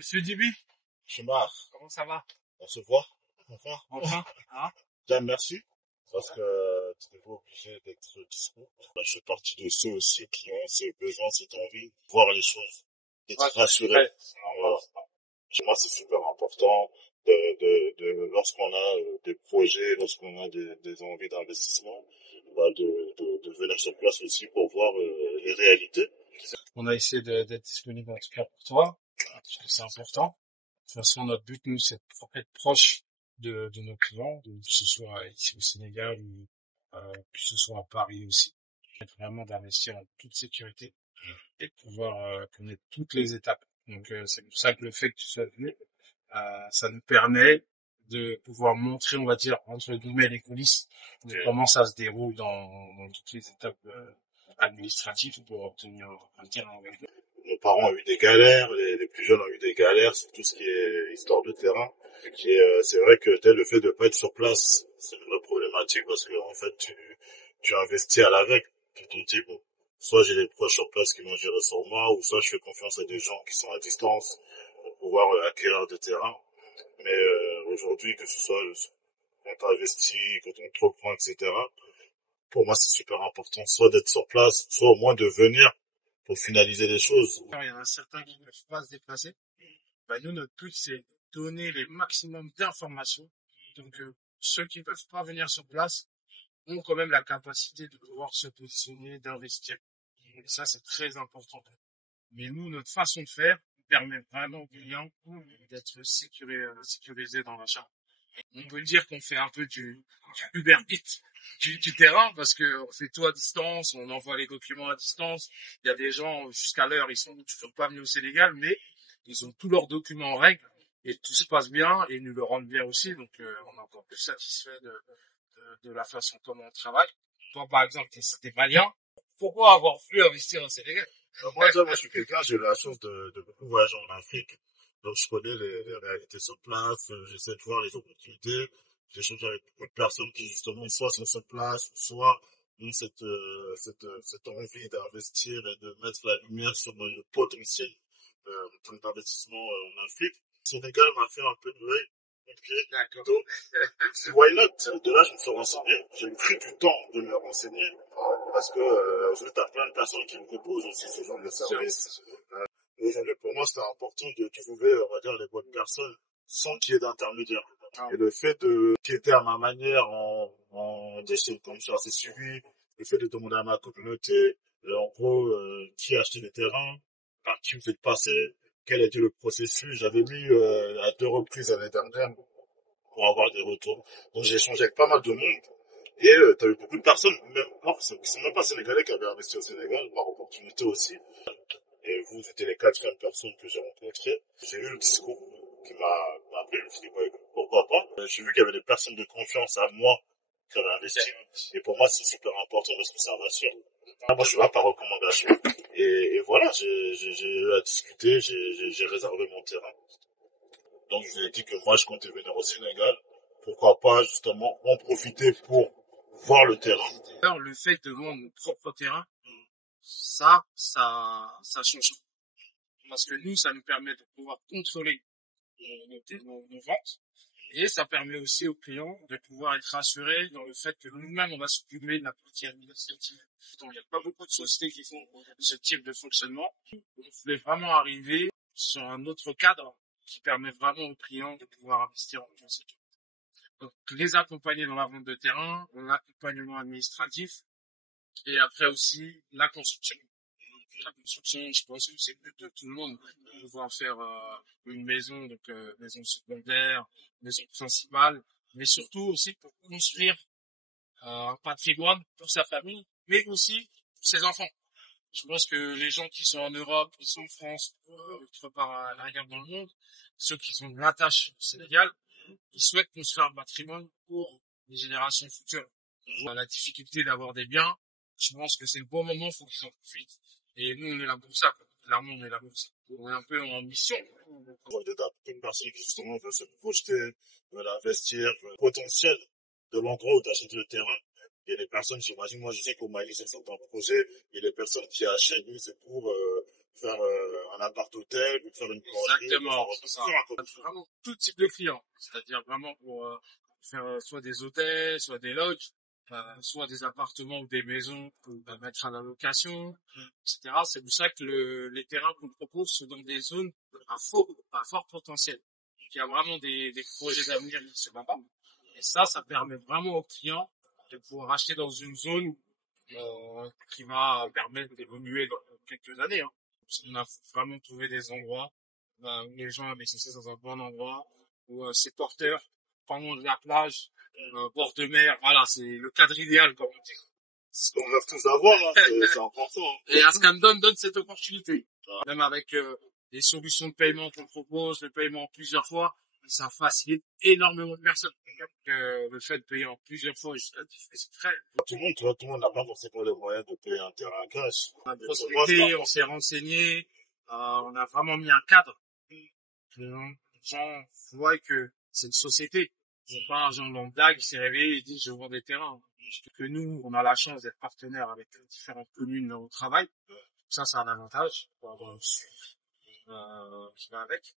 Monsieur Dibi, Chimard, comment ça va? on se voit? Enfin? Enfin, hein? Bien, merci. Parce que tu n'es pas obligé d'être dispo. Moi, je fais partie de ceux aussi qui ont ce besoin, cette envie de voir les choses, d'être rassurés. Ouais. Voilà. Chez moi, c'est super important lorsqu'on a des projets, lorsqu'on a des envies d'investissement, de venir sur place aussi pour voir les réalités. On a essayé d'être disponible en tout cas pour toi, parce que c'est important. De toute façon, notre but, nous, c'est d'être proche de nos clients, que ce soit ici au Sénégal ou que ce soit à Paris aussi. Vraiment d'investir en toute sécurité et de pouvoir connaître toutes les étapes. Donc, c'est pour ça que le fait que tu sois venu, ça nous permet de pouvoir montrer, on va dire, entre guillemets, les coulisses de comment ça se déroule dans toutes les étapes administratives pour obtenir un terrain avec nous. Nos parents ont eu des galères, les plus jeunes ont eu des galères sur tout ce qui est histoire de terrain. Et c'est vrai que le fait de pas être sur place, c'est une vraie problématique parce que en fait tu investis à l'aveugle. Tu te dis bon, soit j'ai des proches sur place qui vont gérer sur moi, ou soit je fais confiance à des gens qui sont à distance pour pouvoir acquérir des terrains. Mais aujourd'hui, que ce soit quand tu investis, quand on entreprend, etc. Pour moi, c'est super important, soit d'être sur place, soit au moins de venir pour finaliser les choses. Il y en a certains qui ne peuvent pas se déplacer. Nous, notre but, c'est de donner les maximum d'informations. Donc, ceux qui ne peuvent pas venir sur place ont quand même la capacité de pouvoir se positionner, d'investir. Et ça, c'est très important. Mais nous, notre façon de faire permet vraiment aux clients d'être sécurisés dans l'achat. On peut dire qu'on fait un peu du Uber Eats du terrain parce que on fait tout à distance, on envoie les documents à distance. Il y a des gens, jusqu'à l'heure, ils sont toujours pas venus au Sénégal, mais ils ont tous leurs documents en règle et tout se passe bien et ils nous le rendent bien aussi. Donc, on est encore plus satisfait de la façon comment on travaille. Toi, par exemple, t'es malien. Pourquoi avoir voulu investir au Sénégal? Moi, je suis quelqu'un, j'ai eu la chance de beaucoup voyager en Afrique. Donc, je connais les réalités sur place, j'essaie de voir les opportunités. J'échange avec beaucoup de personnes qui, justement, soit sont sur place, soit ont cette envie d'investir et de mettre la lumière sur le potentiel d'investissement en Afrique. Le Sénégal m'a fait un peu de l'œil. D'accord. Donc, why not? De là, je me suis renseigné. J'ai pris du temps de me renseigner parce que juste à plein de personnes qui me proposent aussi ce genre de service. Et pour moi, c'était important de trouver, on va dire, les bonnes personnes sans qu'il y ait d'intermédiaire. Et le fait de quêter à ma manière en décès comme ça, c'est suivi. Le fait de demander à ma communauté, en gros, qui a acheté les terrains, par qui vous êtes passé, quel a été le processus. J'avais mis à 2 reprises l'année dernière pour avoir des retours. Donc j'ai échangé avec pas mal de monde. Et t'as eu beaucoup de personnes, même, non, c'est même pas sénégalais qui avaient investi au Sénégal, par opportunité aussi. Et vous étiez les 4e personnes que j'ai rencontrées. J'ai eu le discours qui m'a plu. Je me suis dit, bah, écoute, pourquoi pas. J'ai vu qu'il y avait des personnes de confiance à moi qui avaient investi. Et pour moi, c'est super important parce que ça rassure. Moi, je suis là par recommandation. Et voilà, j'ai eu à discuter, j'ai réservé mon terrain. Donc, je lui ai dit que moi, je comptais venir au Sénégal. Pourquoi pas, justement, en profiter pour voir le terrain. Alors, le fait de vendre nos propres terrains, ça change. Parce que nous, ça nous permet de pouvoir contrôler nos ventes. Et ça permet aussi aux clients de pouvoir être rassurés dans le fait que nous-mêmes, on va s'occuper de la partie administrative. Donc, il n'y a pas beaucoup de sociétés qui font ce type de fonctionnement. On voulait vraiment arriver sur un autre cadre qui permet vraiment aux clients de pouvoir investir en sécurité. Donc, les accompagner dans la vente de terrain, l'accompagnement administratif, et après aussi la construction. La construction, je pense que c'est plus de tout le monde de pouvoir faire une maison, donc maison secondaire, maison principale, mais surtout aussi pour construire un patrimoine pour sa famille, mais aussi pour ses enfants. Je pense que les gens qui sont en Europe, qui sont en France, autre part ailleurs dans le monde, ceux qui sont rattachés au Sénégal, ils souhaitent construire un patrimoine pour les générations futures. On a la difficulté d'avoir des biens. Je pense que c'est le bon moment, il faut qu'ils en profitent. Et nous, on est là pour ça, quoi. Clairement, on est là pour ça. On est un peu en mission. Moi, une personne qui, justement, veut se projeter, veut investir, veut le potentiel de l'endroit où tu achètes le terrain. Il y a des personnes, j'imagine, moi, je sais qu'au Mali, c'est certains projets, il y a des personnes qui achètent, nous, c'est pour, faire un appart-hôtel, pour faire une boulangerie. Exactement, pour c'est ça. faire un peu- Vraiment tout type de clients. C'est-à-dire vraiment pour faire soit des hôtels, soit des lodges, soit des appartements ou des maisons pour mettre à la location, etc. C'est pour ça que les terrains qu'on propose sont dans des zones à fort potentiel. Il y a vraiment des projets d'avenir sur là-bas. Et ça permet vraiment aux clients de pouvoir acheter dans une zone qui va permettre d'évoluer dans quelques années. Hein. On a vraiment trouvé des endroits où les gens investissent dans un bon endroit, où c'est porteur, pas loin de la plage, bord de mer. Voilà, c'est le cadre idéal, comme on dit. C'est ce qu'on rêve tous d'avoir, hein. C'est important. Hein. Et Ascam donne cette opportunité. Même avec les solutions de paiement qu'on propose, le paiement en plusieurs fois, ça facilite énormément de personnes. Le fait de payer en plusieurs fois, c'est très... Tout le monde n'a pas forcément les moyens de payer un terrain cash. On a prospecté, on s'est renseigné, on a vraiment mis un cadre. Les gens voient que c'est une société. C'est pas un genre lambda qui s'est réveillé et dit je vends des terrains. Que nous, on a la chance d'être partenaires avec différentes communes au travail. Ça, c'est un avantage pour avoir un suivi qui va avec.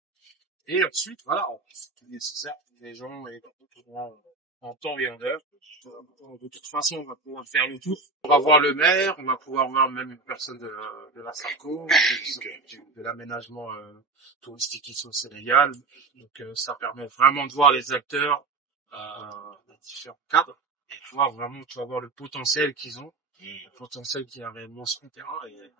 Et ensuite, voilà, on fait tout le nécessaire pour que les gens aient en temps et en heure. De toute façon, on va pouvoir faire le tour. On va voir le maire, on va pouvoir voir même une personne de la SACO, de l'aménagement touristique ici au Sénégal. Donc ça permet vraiment de voir les acteurs, les différents cadres, et de voir vraiment, tu vas voir le potentiel qu'ils ont, le potentiel qu'il y a réellement sur le terrain. Et...